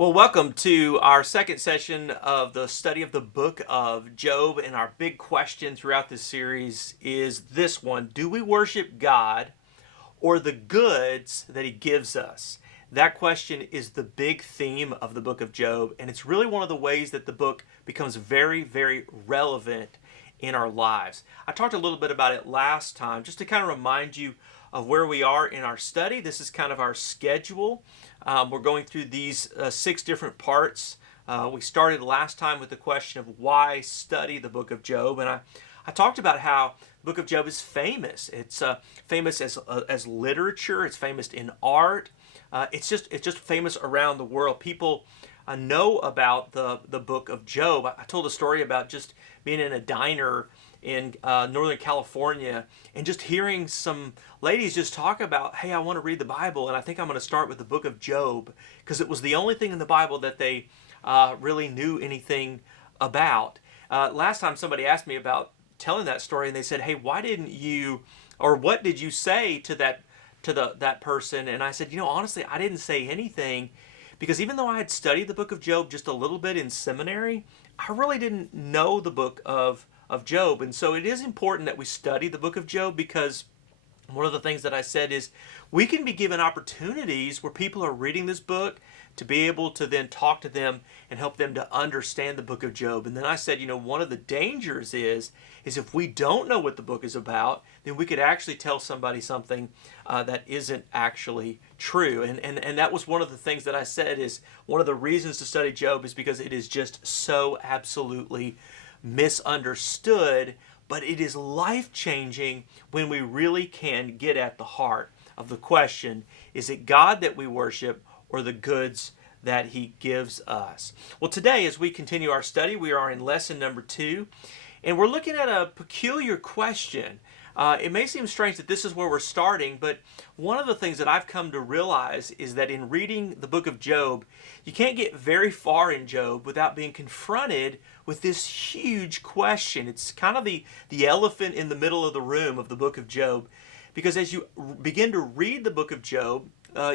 Well, welcome to our second session of the study of the book of Job. And our big question throughout this series is this one: do we worship God or the goods that He gives us? That question is the big theme of the book of Job. And it's really one of the ways that the book becomes very, very relevant in our lives. I talked a little bit about it last time just to kind of remind you of where we are in our study. This is kind of our schedule. We're going through these 6 different parts. We started last time with the question of why study the book of Job, and I talked about how the book of Job is famous. It's famous as literature. It's famous in art. It's just famous around the world. People know about the book of Job. I told a story about just being in a diner in Northern California and just hearing some ladies just talk about, hey, I want to read the Bible, and I think I'm going to start with the book of Job, because it was the only thing in the Bible that they really knew anything about. Last time somebody asked me about telling that story, and they said, hey, why didn't you, or what did you say to that person? And I said, honestly, I didn't say anything, because even though I had studied the book of Job just a little bit in seminary, I really didn't know the book of Job. And so it is important that we study the book of Job, because one of the things that I said is we can be given opportunities where people are reading this book to be able to then talk to them and help them to understand the book of Job. And then I said, one of the dangers is if we don't know what the book is about, then we could actually tell somebody something that isn't actually true. And that was one of the things that I said is one of the reasons to study Job is because it is just so absolutely misunderstood, but it is life-changing when we really can get at the heart of the question: is it God that we worship or the goods that He gives us? Well, today, as we continue our study, we are in lesson number 2, and we're looking at a peculiar question. It may seem strange that this is where we're starting, but one of the things that I've come to realize is that in reading the book of Job, you can't get very far in Job without being confronted with this huge question. It's kind of the elephant in the middle of the room of the book of Job, because as you begin to read the book of Job,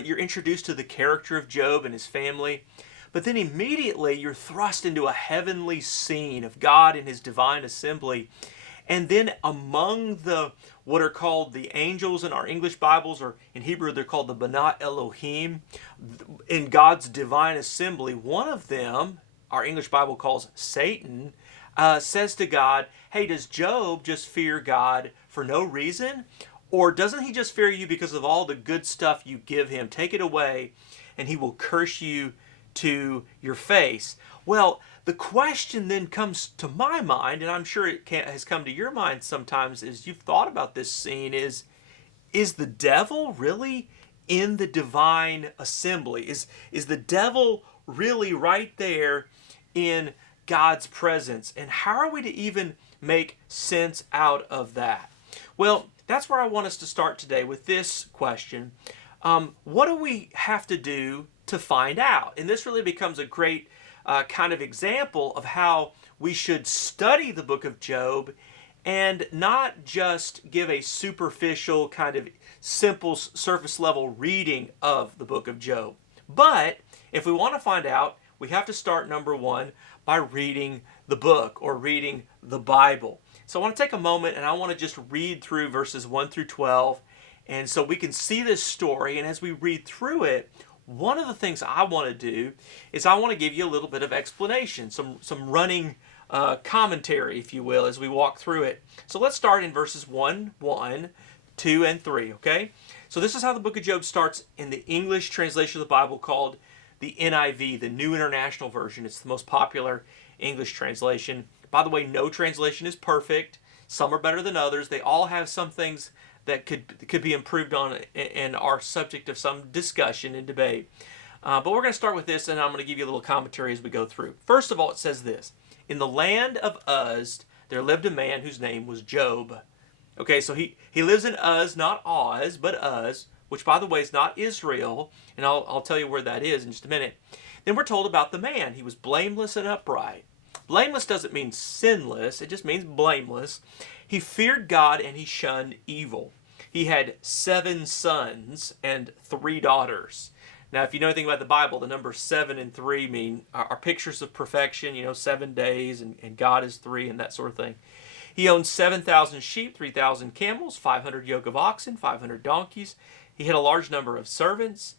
you're introduced to the character of Job and his family, but then immediately you're thrust into a heavenly scene of God in His divine assembly. And then among what are called the angels in our English Bibles, or in Hebrew they're called the Banat Elohim, in God's divine assembly, one of them, our English Bible calls Satan, says to God, hey, does Job just fear God for no reason? Or doesn't he just fear you because of all the good stuff you give him? Take it away and he will curse you to your face. Well, the question then comes to my mind, and I'm sure it has come to your mind sometimes as you've thought about this scene, is the devil really in the divine assembly? Is the devil really right there in God's presence? And how are we to even make sense out of that? Well, that's where I want us to start today with this question. What do we have to do to find out? And this really becomes a great kind of example of how we should study the book of Job and not just give a superficial kind of simple surface level reading of the book of Job. But if we want to find out, we have to start, number 1, by reading the book or reading the Bible. So I want to take a moment and I want to just read through verses 1 through 12, and so we can see this story. And as we read through it, one of the things I want to do is I want to give you a little bit of explanation, some running commentary, if you will, as we walk through it. So let's start in verses 1, 2, and 3, okay? So this is how the book of Job starts in the English translation of the Bible called the NIV, the New International Version. It's the most popular English translation. By the way, no translation is perfect. Some are better than others. They all have some things that could be improved on and are subject of some discussion and debate. But we're going to start with this, and I'm going to give you a little commentary as we go through. First of all, it says this: in the land of Uz, there lived a man whose name was Job. Okay, so he lives in Uz, not Oz, but Uz, which, by the way, is not Israel, and I'll tell you where that is in just a minute. Then we're told about the man. He was blameless and upright. Blameless doesn't mean sinless, it just means blameless. He feared God and he shunned evil. He had 7 sons and 3 daughters. Now, if you know anything about the Bible, the numbers 7 and 3 are pictures of perfection, 7 days, and God is 3 and that sort of thing. He owned 7,000 sheep, 3,000 camels, 500 yoke of oxen, 500 donkeys. He had a large number of servants.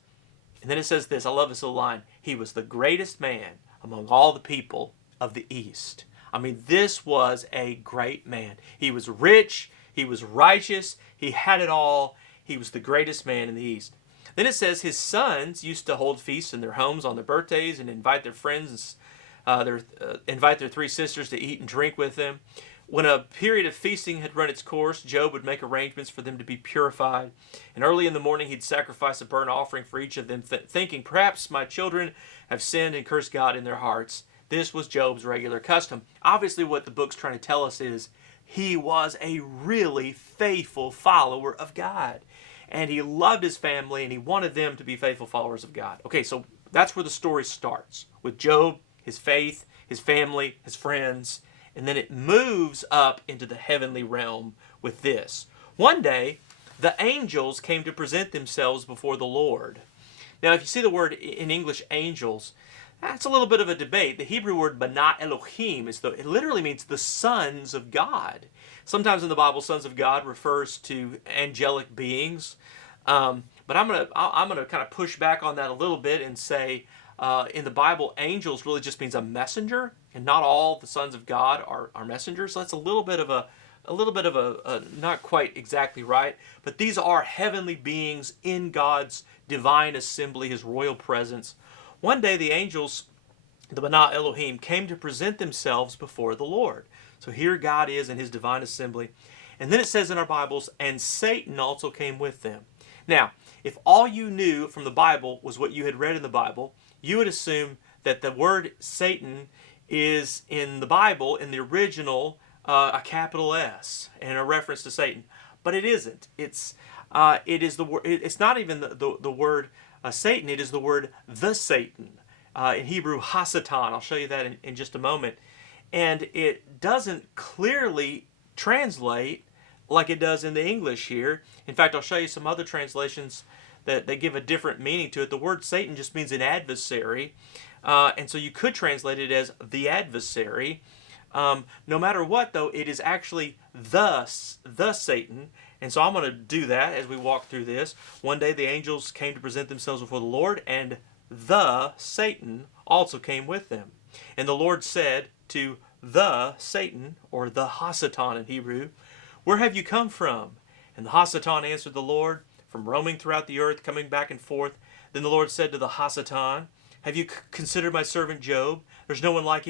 And then it says this, I love this little line, he was the greatest man among all the people of the East. I mean, this was a great man. He was rich, he was righteous, he had it all. He was the greatest man in the East. Then it says his sons used to hold feasts in their homes on their birthdays and invite their friends, invite their 3 sisters to eat and drink with them. When a period of feasting had run its course, Job would make arrangements for them to be purified. And early in the morning, he'd sacrifice a burnt offering for each of them, thinking, perhaps my children have sinned and cursed God in their hearts. This was Job's regular custom. Obviously, what the book's trying to tell us is he was a really faithful follower of God. And he loved his family, and he wanted them to be faithful followers of God. Okay, so that's where the story starts, with Job, his faith, his family, his friends. And then it moves up into the heavenly realm with this. One day, the angels came to present themselves before the Lord. Now, if you see the word in English, angels, that's a little bit of a debate. The Hebrew word Bana Elohim, it literally means the sons of God. Sometimes in the Bible, sons of God refers to angelic beings. But I'm gonna kind of push back on that a little bit and say, in the Bible, angels really just means a messenger, and not all the sons of God are messengers. So that's a little bit of a not quite exactly right. But these are heavenly beings in God's divine assembly, His royal presence. One day the angels, the Bana Elohim, came to present themselves before the Lord. So here God is in His divine assembly. And then it says in our Bibles, and Satan also came with them. Now, if all you knew from the Bible was what you had read in the Bible, you would assume that the word Satan is in the Bible, in the original, a capital S and a reference to Satan. But it isn't. It is the word. It's not even the word Satan. It is the word the Satan. In Hebrew, Hasatan. I'll show you that in just a moment. And it doesn't clearly translate like it does in the English here. In fact, I'll show you some other translations that they give a different meaning to it. The word Satan just means an adversary. And so you could translate it as the adversary. No matter what, though, it is actually the Satan. And so I'm going to do that as we walk through this. One day the angels came to present themselves before the Lord, and the Satan also came with them. And the Lord said to the Satan, or the Hasatan in Hebrew, where have you come from? And the Hasatan answered the Lord, from roaming throughout the earth, coming back and forth. Then the Lord said to the Hasatan, have you considered my servant Job? There's no one like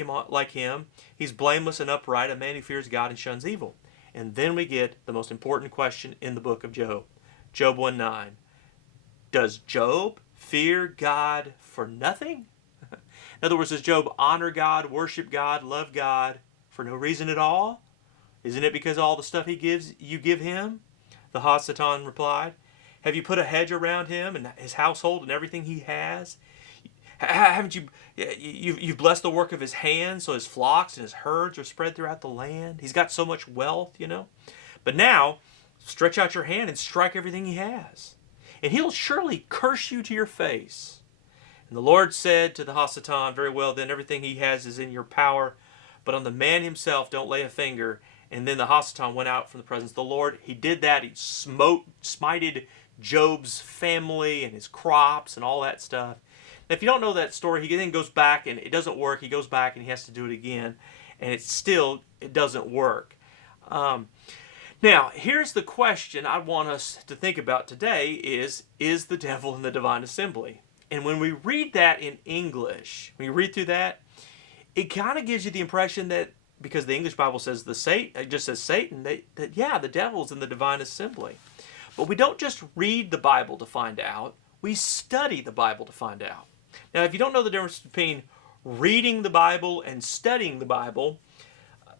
him. He's blameless and upright, a man who fears God and shuns evil. And then we get the most important question in the book of Job. Job 1:9. Does Job fear God for nothing? In other words, does Job honor God, worship God, love God for no reason at all? Isn't it because of all the stuff you give him? The Hasatan replied. Have you put a hedge around him and his household and everything he has? Haven't you've blessed the work of his hands, so his flocks and his herds are spread throughout the land? He's got so much wealth, But now, stretch out your hand and strike everything he has, and he'll surely curse you to your face. And the Lord said to the Hasatan, very well then, everything he has is in your power, but on the man himself don't lay a finger. And then the Hasatan went out from the presence of the Lord. He did that. He smited Job's family and his crops and all that stuff. Now, if you don't know that story, he then goes back and it doesn't work. He goes back and he has to do it again. And it doesn't work. Now, here's the question I want us to think about today is the devil in the divine assembly? And when we read that in English, when you read through that, it kind of gives you the impression that because the English Bible says it just says Satan, the devil's in the divine assembly. But we don't just read the Bible to find out. We study the Bible to find out. Now, if you don't know the difference between reading the Bible and studying the Bible,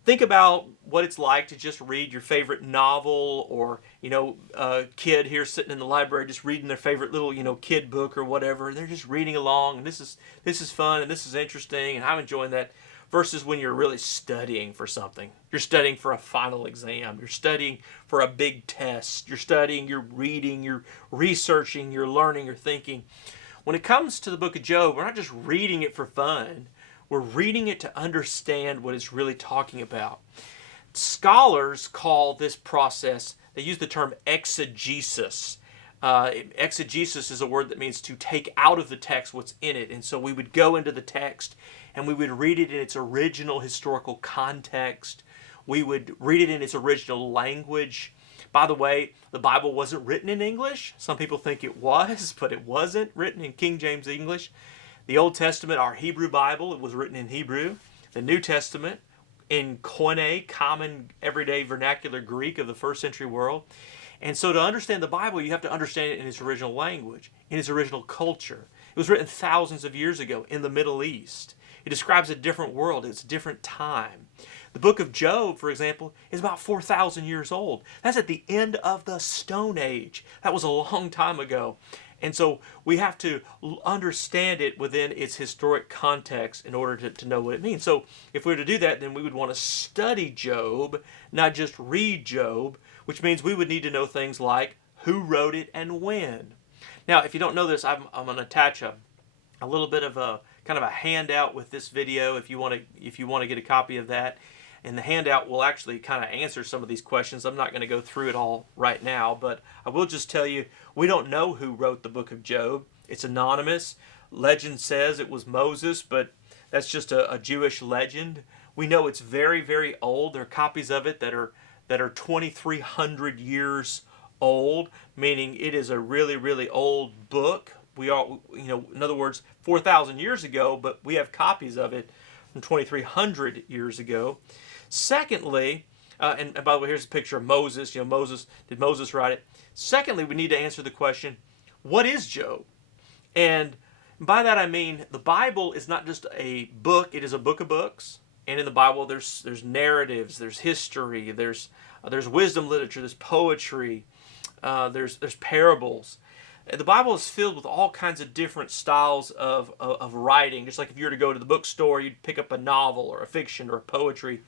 think about what it's like to just read your favorite novel, or, a kid here sitting in the library just reading their favorite little, kid book or whatever. They're just reading along, and this is fun, and this is interesting, and I'm enjoying that. Versus when you're really studying for something. You're studying for a final exam. You're studying for a big test. You're studying, you're reading, you're researching, you're learning, you're thinking. When it comes to the book of Job, we're not just reading it for fun. We're reading it to understand what it's really talking about. Scholars call this process, they use the term exegesis. Exegesis is a word that means to take out of the text what's in it. And so we would go into the text and we would read it in its original historical context. We would read it in its original language. By the way, the Bible wasn't written in English. Some people think it was, but it wasn't written in King James English. The Old Testament, our Hebrew Bible, it was written in Hebrew. The New Testament, in Koine, common everyday vernacular Greek of the first century world. And so to understand the Bible, you have to understand it in its original language, in its original culture. It was written thousands of years ago in the Middle East. It describes a different world. It's a different time. The book of Job, for example, is about 4,000 years old. That's at the end of the Stone Age. That was a long time ago. And so we have to understand it within its historic context in order to know what it means. So if we were to do that, then we would want to study Job, not just read Job, which means we would need to know things like who wrote it and when. Now, if you don't know this, I'm going to attach a little bit of a kind of a handout with this video if you want to get a copy of that. And the handout will actually kind of answer some of these questions. I'm not going to go through it all right now, but I will just tell you, we don't know who wrote the book of Job. It's anonymous. Legend says it was Moses, but that's just a Jewish legend. We know it's very, very old. There are copies of it that are 2,300 years old, meaning it is a really, really old book. We all, in other words, 4,000 years ago, but we have copies of it from 2,300 years ago. Secondly, and by the way, here's a picture of Moses. Did Moses write it? Secondly, we need to answer the question, what is Job? And by that I mean the Bible is not just a book, it is a book of books. And in the Bible there's narratives, there's history, there's wisdom literature, there's poetry, there's parables. The Bible is filled with all kinds of different styles of writing. Just like if you were to go to the bookstore, you'd pick up a novel or a fiction or a poetry.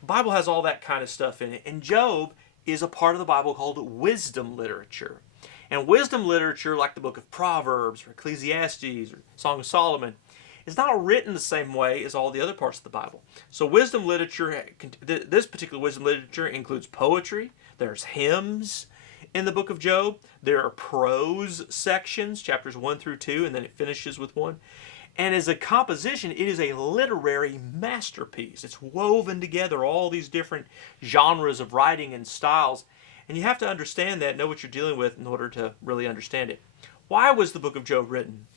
The Bible has all that kind of stuff in it. And Job is a part of the Bible called wisdom literature. And wisdom literature, like the book of Proverbs or Ecclesiastes or Song of Solomon, is not written the same way as all the other parts of the Bible. So wisdom literature, this particular wisdom literature includes poetry, there's hymns in the book of Job, there are prose sections, chapters 1 through 2, and then it finishes with 1. And as a composition, it is a literary masterpiece. It's woven together all these different genres of writing and styles. And you have to understand that, know what you're dealing with in order to really understand it. Why was the book of Job written?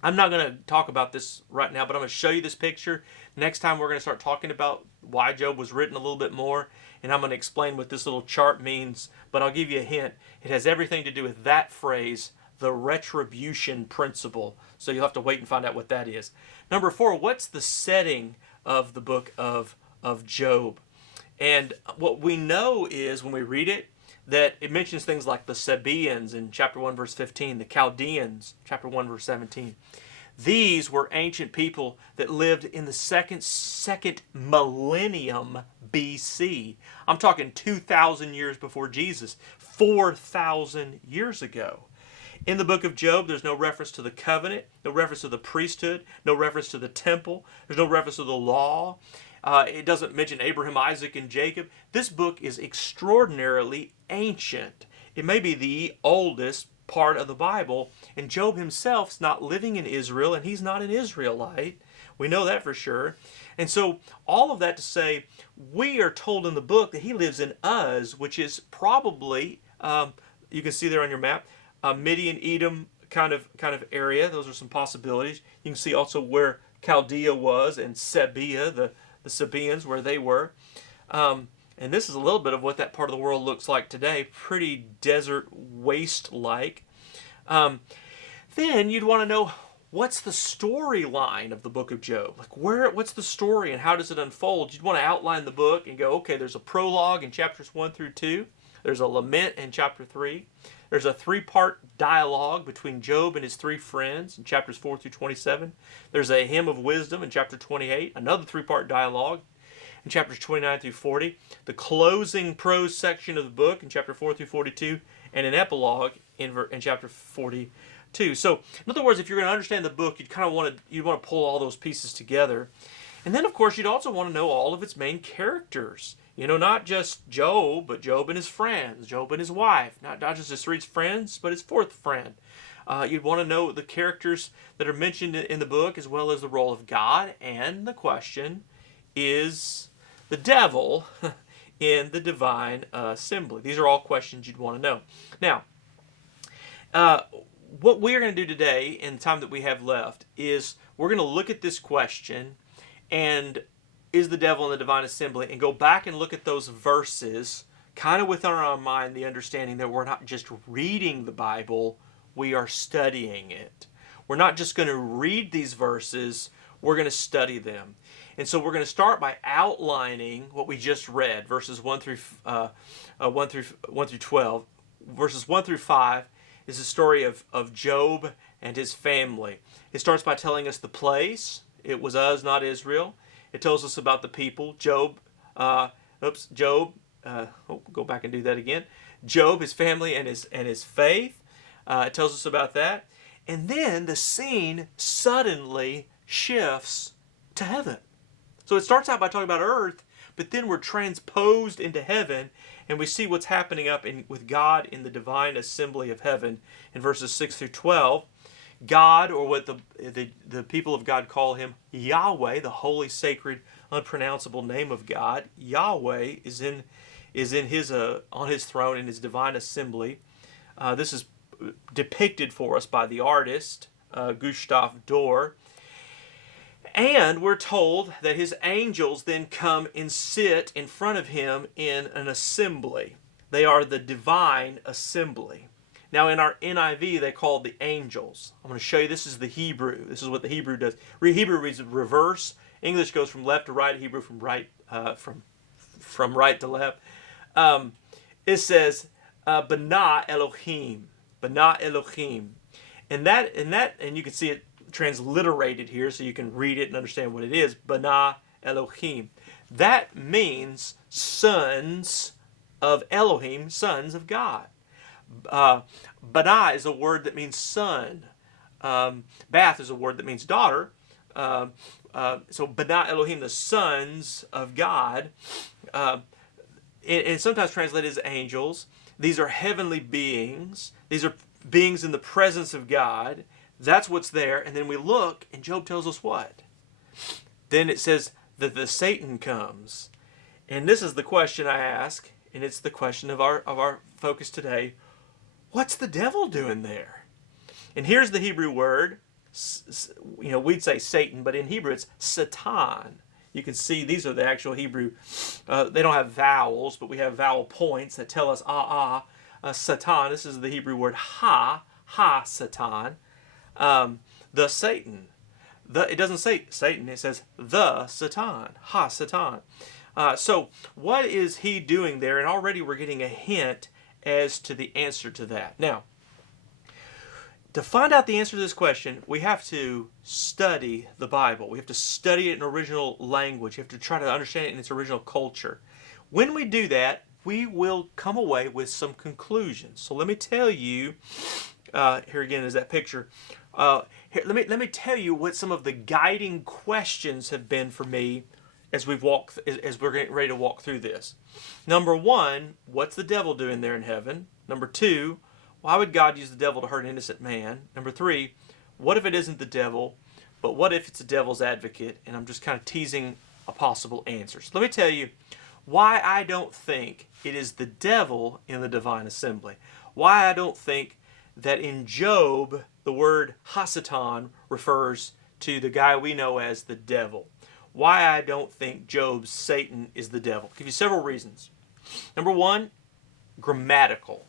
I'm not going to talk about this right now, but I'm going to show you this picture. Next time we're going to start talking about why Job was written a little bit more, and I'm going to explain what this little chart means, but I'll give you a hint. It has everything to do with that phrase, the retribution principle. So you'll have to wait and find out what that is. Number 4, what's the setting of the book of Job? And what we know is when we read it, that it mentions things like the Sabaeans in chapter 1 verse 15, the Chaldeans, chapter 1 verse 17. These were ancient people that lived in the second millennium BC. I'm talking 2,000 years before Jesus, 4,000 years ago. In the book of Job, there's no reference to the covenant, no reference to the priesthood, no reference to the temple, there's no reference to the law. It doesn't mention Abraham, Isaac, and Jacob. This book is extraordinarily ancient. It may be the oldest part of the Bible, and Job himself is not living in Israel, and he's not an Israelite. We know that for sure. And so all of that to say, we are told in the book that he lives in Uz, which is probably, you can see there on your map, Midian, Edom kind of area. Those are some possibilities. You can see also where Chaldea was and Sabea, the Sabaeans, where they were. And this is a little bit of what that part of the world looks like today. Pretty desert waste-like. Then you'd want to know, what's the storyline of the book of Job? Like what's the story and how does it unfold? You'd want to outline the book and go, okay, there's a prologue in chapters 1 through 2. There's a lament in chapter 3. There's a 3-part dialogue between Job and his 3 friends in chapters 4 through 27. There's a hymn of wisdom in chapter 28. Another 3-part dialogue in chapters 29 through 40. The closing prose section of the book in chapter 4 through 42. And an epilogue in chapter 40 too. So, in other words, if you're going to understand the book, you'd kind of want to pull all those pieces together. And then, of course, you'd also want to know all of its main characters. You know, not just Job, but Job and his friends, Job and his wife. Not just his three friends, but his fourth friend. You'd want to know the characters that are mentioned in the book, as well as the role of God. And the question, is the devil in the divine assembly? These are all questions you'd want to know. Now, what we're going to do today, in the time that we have left, is we're going to look at this question, and is the devil in the divine assembly, and go back and look at those verses, kind of with our own mind, the understanding that we're not just reading the Bible, we are studying it. We're not just going to read these verses, we're going to study them. And so we're going to start by outlining what we just read, verses 1 through 12. Verses 1 through 5 is the story of Job and his family. It starts by telling us the place. It was Uz, not Israel. It tells us about the people. Go back and do that again. Job, his family, and his faith. It tells us about that. And then the scene suddenly shifts to heaven. So it starts out by talking about earth, but then we're transposed into heaven, and we see what's happening with God in the divine assembly of heaven in verses 6 through 12. God, or what the people of God call him, Yahweh, the holy, sacred, unpronounceable name of God. Yahweh is in his on his throne in his divine assembly. This is depicted for us by the artist Gustav Dorr. And we're told that his angels then come and sit in front of him in an assembly. They are the divine assembly. Now in our NIV, they call the angels. I'm going to show you, this is the Hebrew. This is what the Hebrew does. Hebrew reads reverse. English goes from left to right. Hebrew from right to left. It says, Bana Elohim. Bana Elohim. And you can see it transliterated here so you can read it and understand what it is. Bana Elohim. That means sons of Elohim, sons of God. Bana is a word that means son. Bath is a word that means daughter. So Bana Elohim, the sons of God. And sometimes translated as angels. These are heavenly beings. These are beings in the presence of God. That's what's there. And then we look, and Job tells us what? Then it says that the Satan comes. And this is the question I ask, and it's the question of our focus today. What's the devil doing there? And here's the Hebrew word. We'd say Satan, but in Hebrew it's Satan. You can see these are the actual Hebrew. They don't have vowels, but we have vowel points that tell us Satan. This is the Hebrew word Satan. The Satan. It doesn't say Satan, it says the Satan. Satan. So what is he doing there? And already we're getting a hint as to the answer to that. Now, to find out the answer to this question, we have to study the Bible. We have to study it in original language. You have to try to understand it in its original culture. When we do that, we will come away with some conclusions. So let me tell you, here again is that picture. Let me tell you what some of the guiding questions have been for me as we're getting ready to walk through this. Number one, what's the devil doing there in heaven? Number two, why would God use the devil to hurt an innocent man? Number three, what if it isn't the devil, but what if it's the devil's advocate? And I'm just kind of teasing a possible answer. So let me tell you why I don't think it is the devil in the divine assembly. Why I don't think that in Job, the word Hasatan refers to the guy we know as the devil. Why I don't think Job's Satan is the devil. I'll give you several reasons. Number one, grammatical.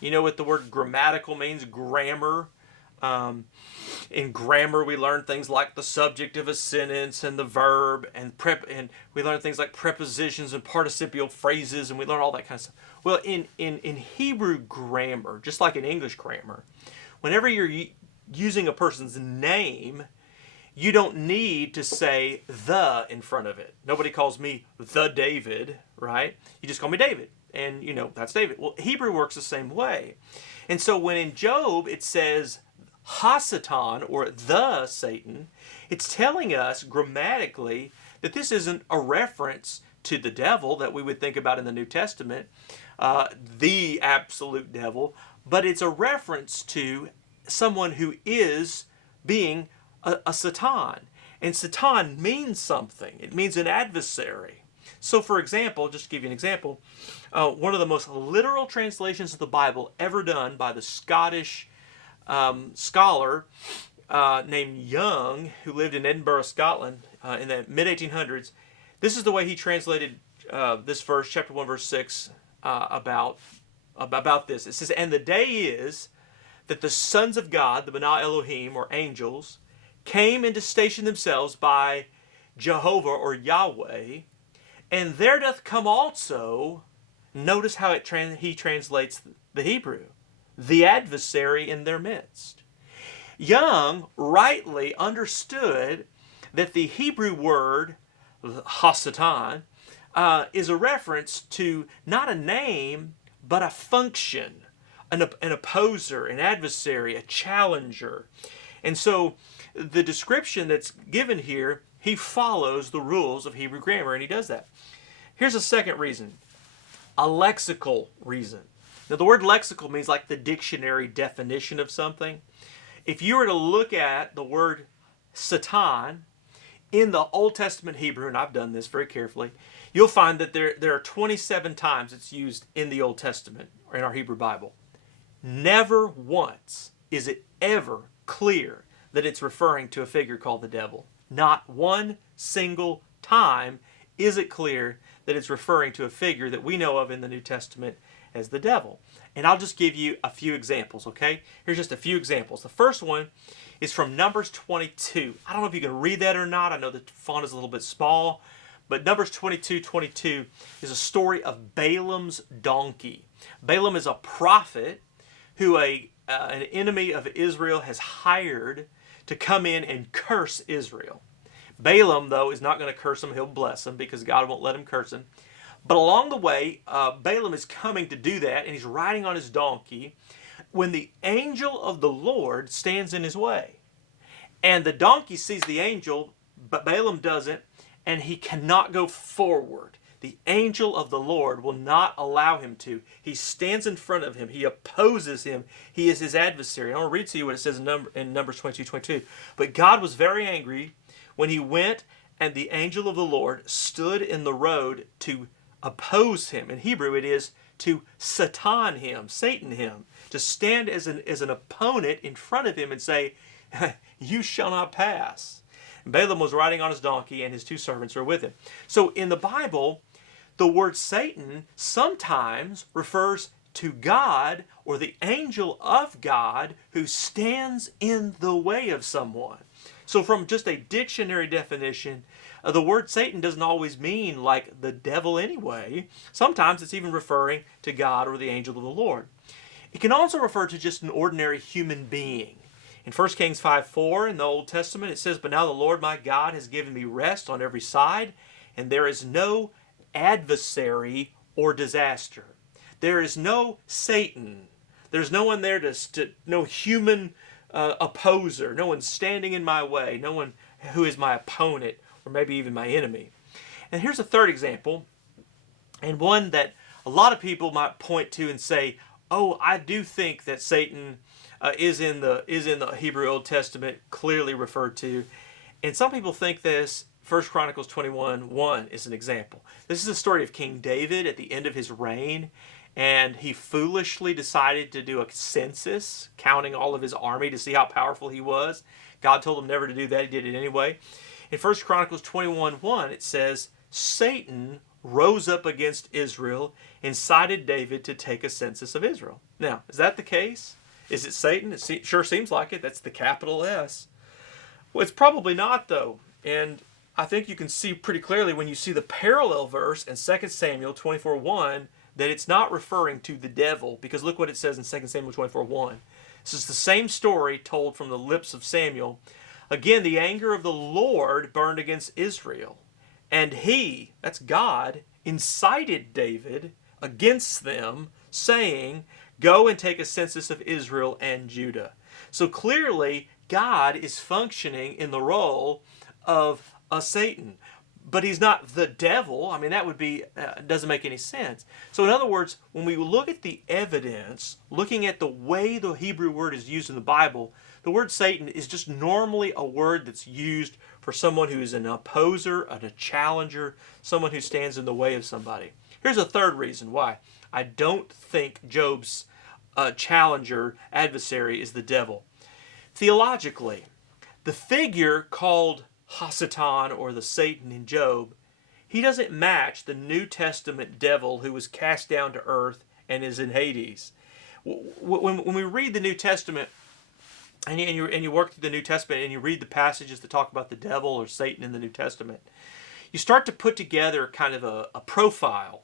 You know what the word grammatical means? Grammar. In grammar, we learn things like the subject of a sentence and the verb, and we learn things like prepositions and participial phrases, and we learn all that kind of stuff. Well, in Hebrew grammar, just like in English grammar, whenever you're using a person's name, you don't need to say the in front of it. Nobody calls me the David, right? You just call me David. And, that's David. Well, Hebrew works the same way. And so when in Job it says Hasatan, or the Satan, it's telling us grammatically that this isn't a reference to the devil that we would think about in the New Testament, the absolute devil, but it's a reference to someone who is being a Satan. And Satan means something. It means an adversary. So for example, just to give you an example, one of the most literal translations of the Bible ever done by the Scottish scholar named Young, who lived in Edinburgh, Scotland in the mid-1800s. This is the way he translated this verse, chapter 1, verse 6, about this. It says, "And the day is that the sons of God, the B'nai Elohim, or angels, came and to station themselves by Jehovah, or Yahweh, and there doth come also," notice how he translates the Hebrew, "the adversary in their midst." Young rightly understood that the Hebrew word, Hasatan, is a reference to not a name, but a function, an opposer, an adversary, a challenger. And so the description that's given here, he follows the rules of Hebrew grammar, and he does that. Here's a second reason, a lexical reason. Now the word lexical means like the dictionary definition of something. If you were to look at the word Satan in the Old Testament Hebrew, and I've done this very carefully, you'll find that there are 27 times it's used in the Old Testament, or in our Hebrew Bible. Never once is it ever clear that it's referring to a figure called the devil. Not one single time is it clear that it's referring to a figure that we know of in the New Testament as the devil. And I'll just give you a few examples, okay? Here's just a few examples. The first one is from Numbers 22. I don't know if you can read that or not. I know the font is a little bit small, but Numbers 22:22 is a story of Balaam's donkey. Balaam is a prophet who an enemy of Israel has hired to come in and curse Israel. Balaam, though, is not going to curse him. He'll bless him because God won't let him curse him. But along the way, Balaam is coming to do that, and he's riding on his donkey when the angel of the Lord stands in his way. And the donkey sees the angel, but Balaam doesn't, and he cannot go forward. The angel of the Lord will not allow him to. He stands in front of him. He opposes him. He is his adversary. I want to read to you what it says in Numbers 22:22. "But God was very angry when he went, and the angel of the Lord stood in the road to oppose him." In Hebrew it is to Satan him, Satan him, to stand as an opponent in front of him and say, "You shall not pass." And Balaam was riding on his donkey, and his two servants were with him. So in the Bible, the word Satan sometimes refers to God or the angel of God who stands in the way of someone. So from just a dictionary definition, the word Satan doesn't always mean like the devil anyway. Sometimes it's even referring to God or the angel of the Lord. It can also refer to just an ordinary human being. In 1 Kings 5:4 in the Old Testament, it says, "But now the Lord my God has given me rest on every side, and there is no adversary or disaster." There is no Satan. There's no one there no human opposer, no one standing in my way, no one who is my opponent or maybe even my enemy. And here's a third example, and one that a lot of people might point to and say, "Oh, I do think that Satan is in the Hebrew Old Testament clearly referred to." And some people think this 1 Chronicles 21:1 is an example. This is the story of King David at the end of his reign, and he foolishly decided to do a census, counting all of his army to see how powerful he was. God told him never to do that. He did it anyway. In 1 Chronicles 21:1, it says, "Satan rose up against Israel, incited David to take a census of Israel." Now, is that the case? Is it Satan? It sure seems like it. That's the capital S. Well, it's probably not, though. And I think you can see pretty clearly when you see the parallel verse in 2 Samuel 24:1 that it's not referring to the devil, because look what it says in 2 Samuel 24:1. This is the same story told from the lips of Samuel. "Again, the anger of the Lord burned against Israel, and he," that's God, "incited David against them, saying, 'Go and take a census of Israel and Judah.'" So clearly, God is functioning in the role of a Satan. But he's not the devil. I mean, that would be, doesn't make any sense. So in other words, when we look at the evidence, looking at the way the Hebrew word is used in the Bible, the word Satan is just normally a word that's used for someone who is an opposer, a challenger, someone who stands in the way of somebody. Here's a third reason why I don't think Job's challenger, adversary, is the devil. Theologically, the figure called Hasatan, or the Satan in Job, he doesn't match the New Testament devil who was cast down to earth and is in Hades. When we read the New Testament, and you work through the New Testament and you read the passages that talk about the devil or Satan in the New Testament, you start to put together kind of a profile.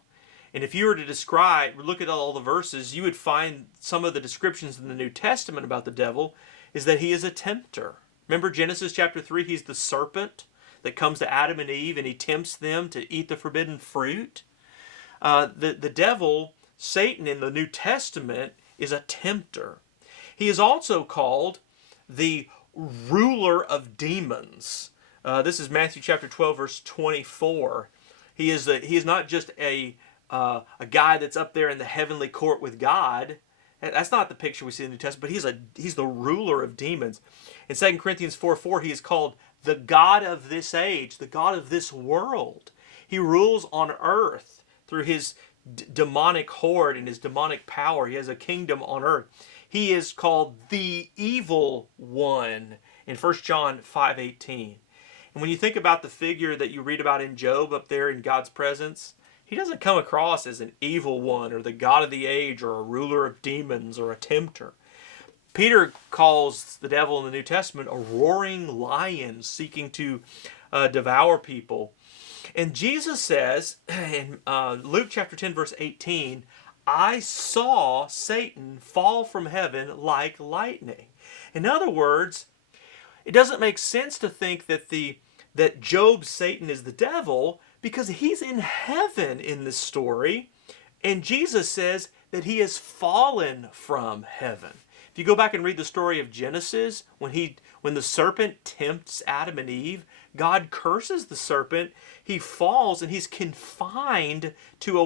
And if you were to look at all the verses, you would find some of the descriptions in the New Testament about the devil is that he is a tempter. Remember Genesis chapter 3, he's the serpent that comes to Adam and Eve and he tempts them to eat the forbidden fruit. The devil, Satan in the New Testament, is a tempter. He is also called the ruler of demons. This is Matthew chapter 12, verse 24. He is not just a guy that's up there in the heavenly court with God. That's not the picture we see in the New Testament, but he's the ruler of demons. In 2 Corinthians 4:4, he is called the God of this age, the God of this world. He rules on earth through his demonic horde and his demonic power. He has a kingdom on earth. He is called the evil one in 1 John 5:18. And when you think about the figure that you read about in Job up there in God's presence, he doesn't come across as an evil one or the God of the age or a ruler of demons or a tempter. Peter calls the devil in the New Testament a roaring lion seeking to devour people. And Jesus says in Luke chapter 10 verse 18, I saw Satan fall from heaven like lightning. In other words, it doesn't make sense to think that Job's Satan is the devil, because he's in heaven in this story, and Jesus says that he has fallen from heaven. If you go back and read the story of Genesis, when the serpent tempts Adam and Eve, God curses the serpent. He falls and he's confined to the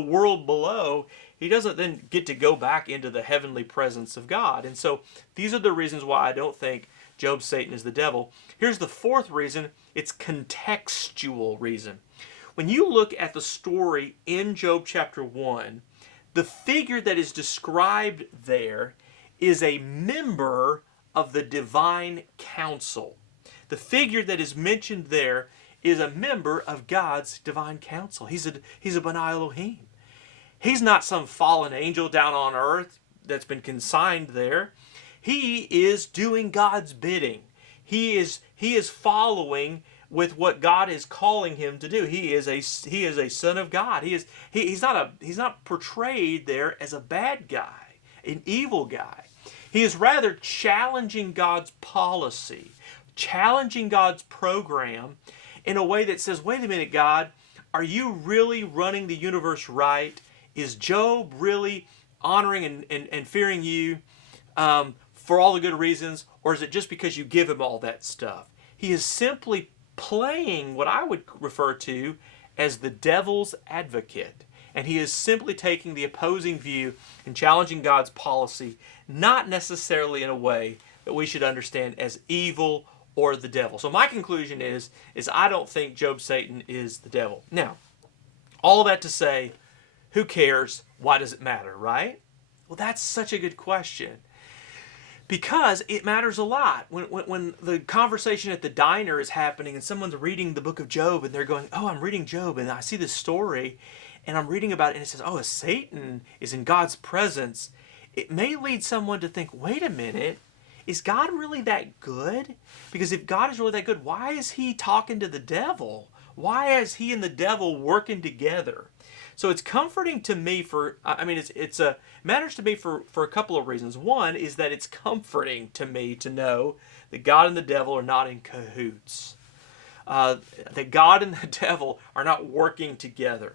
world below. He doesn't then get to go back into the heavenly presence of God. And so these are the reasons why I don't think Job's Satan is the devil. Here's the fourth reason. It's contextual reason. When you look at the story in Job chapter 1, the figure that is described there is a member of the divine council. The figure that is mentioned there is a member of God's divine council. He's a B'nai Elohim. He's not some fallen angel down on earth that's been consigned there. He is doing God's bidding. He is following with what God is calling him to do. He is a son of God. He's not portrayed there as a bad guy, an evil guy. He is rather challenging God's policy, challenging God's program in a way that says, wait a minute, God, are you really running the universe right? Is Job really honoring and fearing you for all the good reasons, or is it just because you give him all that stuff? He is simply playing what I would refer to as the devil's advocate. And he is simply taking the opposing view and challenging God's policy, not necessarily in a way that we should understand as evil or the devil. So my conclusion is I don't think Job's Satan is the devil. Now, all that to say, who cares? Why does it matter, right? Well, that's such a good question. Because it matters a lot. When the conversation at the diner is happening and someone's reading the book of Job and they're going, oh, I'm reading Job and I see this story and I'm reading about it and it says, oh, Satan is in God's presence. It may lead someone to think, wait a minute, is God really that good? Because if God is really that good, why is he talking to the devil? Why is he and the devil working together? So it's comforting to me it matters to me for a couple of reasons. One is that it's comforting to me to know that God and the devil are not in cahoots. That God and the devil are not working together.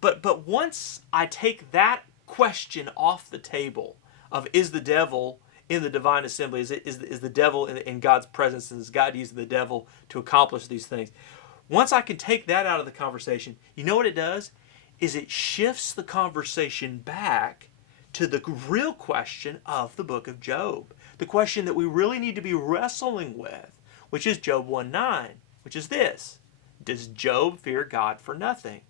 But once I take that question off the table, of is the devil in the divine assembly? Is the devil in God's presence? And is God using the devil to accomplish these things? Once I can take that out of the conversation, you know what it does? Is it shifts the conversation back to the real question of the book of Job. The question that we really need to be wrestling with, which is Job 1:9, which is this: does Job fear God for nothing?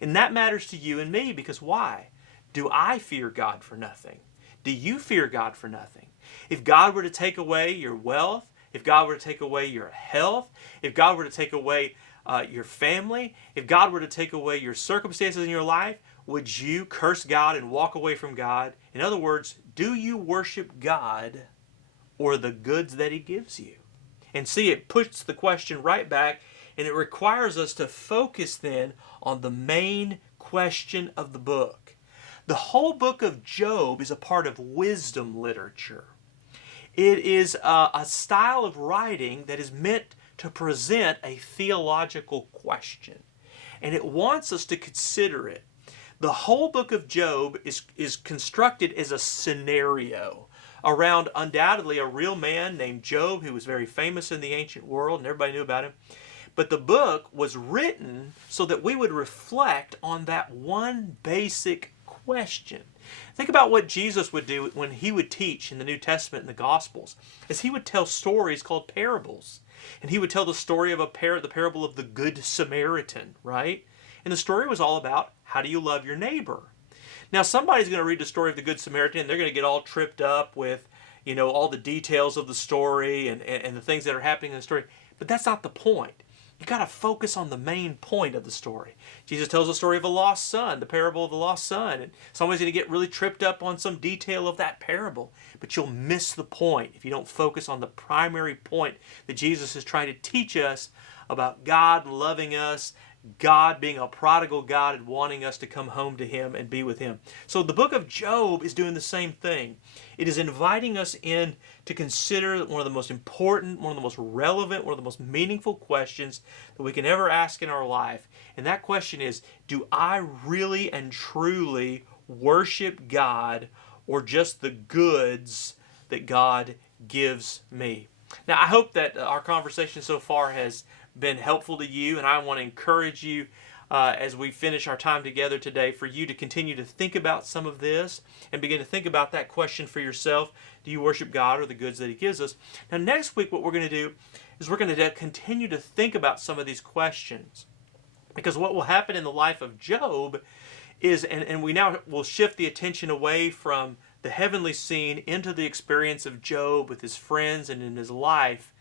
And that matters to you and me, because why? Do I fear God for nothing? Do you fear God for nothing? If God were to take away your wealth, if God were to take away your health, if God were to take away your family, if God were to take away your circumstances in your life, would you curse God and walk away from God? In other words, do you worship God or the goods that He gives you? And see, it puts the question right back, and it requires us to focus then on the main question of the book. The whole book of Job is a part of wisdom literature. It is a style of writing that is meant to present a theological question, and it wants us to consider it. The whole book of Job is constructed as a scenario around undoubtedly a real man named Job, who was very famous in the ancient world and everybody knew about him. But the book was written so that we would reflect on that one basic question. Think about what Jesus would do when He would teach in the New Testament and the Gospels, is He would tell stories called parables. And He would tell the story of the parable of the Good Samaritan, right? And the story was all about, how do you love your neighbor? Now, somebody's going to read the story of the Good Samaritan, and they're going to get all tripped up with, all the details of the story and the things that are happening in the story. But that's not the point. You got to focus on the main point of the story. Jesus tells the story of a lost son, the parable of the lost son. And somebody's going to get really tripped up on some detail of that parable. But you'll miss the point if you don't focus on the primary point that Jesus is trying to teach us about God loving us, God being a prodigal God and wanting us to come home to Him and be with Him. So the book of Job is doing the same thing. It is inviting us in to consider one of the most important, one of the most relevant, one of the most meaningful questions that we can ever ask in our life. And that question is, do I really and truly worship God, or just the goods that God gives me? Now, I hope that our conversation so far has been helpful to you, and I want to encourage you as we finish our time together today for you to continue to think about some of this and begin to think about that question for yourself. Do you worship God or the goods that He gives us? Now, next week what we're going to do is we're going to continue to think about some of these questions, because what will happen in the life of Job is, and we now will shift the attention away from the heavenly scene into the experience of Job with his friends and in his life.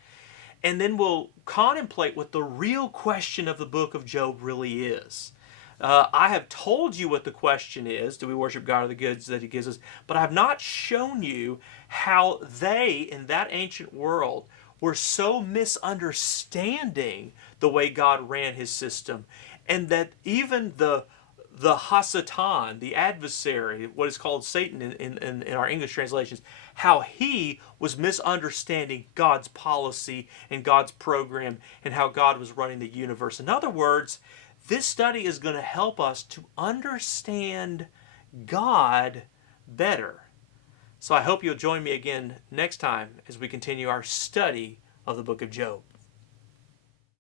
And then we'll contemplate what the real question of the book of Job really is. I have told you what the question is: do we worship God or the goods that He gives us? But I have not shown you how they, in that ancient world, were so misunderstanding the way God ran His system, and that even the Hasatan, the adversary, what is called Satan in our English translations, how he was misunderstanding God's policy and God's program and how God was running the universe. In other words, this study is going to help us to understand God better. So I hope you'll join me again next time as we continue our study of the book of Job.